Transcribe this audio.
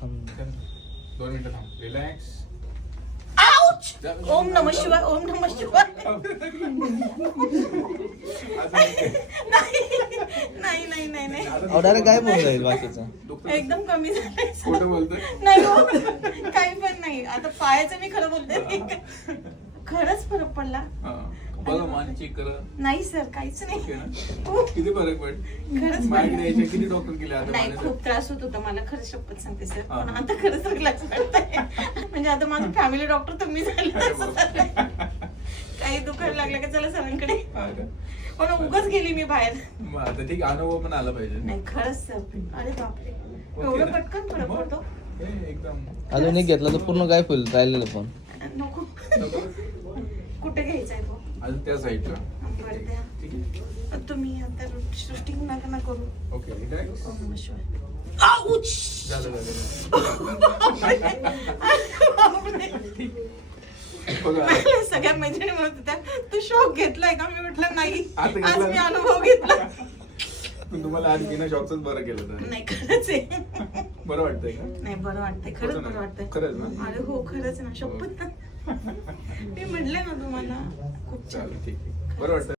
थांब. 2 मिनिटं थांब. रिलॅक्स. ओम नमः शिवाय, ओम नमः शिवाय. नाही नाही नाही नाही अहो डायरेक्ट गायब होऊन जाईल बाकीचं. एकदम कमी झालंय. खोटं बोलतोय. नाही हो, काही पण नाही. आता पायाचं मी खरं बोलते. खरंच फरक पडला. बघा मान चेक करा. नाही सर, काहीच नाही. किती फरक पड? खरंच माइंड द्यायचे किती डॉक्टर केले आता नाही, माझ्याकडे? खूप त्रास होत होता मला, खरंच शपथ सांगते सर. पण आता खरंच रिलॅक्स वाटतंय. म्हणजे आता माझं फॅमिली डॉक्टर तुम्ही झाले. काही दुखायला लागलं का चला सरांकडे. पण उगाच गेली मी बाहेर. मग आता ठीक, अनुभव पण आला पाहिजे. नाही खरंच सर. अरे बापरे, एवढं पटकन फरक पडतो. एकदम. अजून एक घेतला तर पूर्ण गायब होईल राहिलेलं पण. नको. कुठे घ्यायचाय तो? अजून त्या साईडला. बरं द्या. ठीक आहे. तुम्ही आता सृष्टी नका ना करू. Okay, relax. ओम नमः शिवाय. आऊच! झालं. मला सगळ्या मैत्रिणी म्हणत होत्या तू शॉक घेतलाय का? मी म्हटलं नाही, आता घेतला. आज मी अनुभव घेतला. पण तुम्हाला आज बिना शॉकच बरं केलं तर. नाही खरंच आहे. बरं वाटतंय का? नाही बरं वाटतंय, खरंच बरं वाटतंय. खरंच ना? अरे हो, खरंच ना, शपथ. मी म्हटले ना तुम्हाला खूप छान. चालेल, ठीक आहे. बरं वाटतं.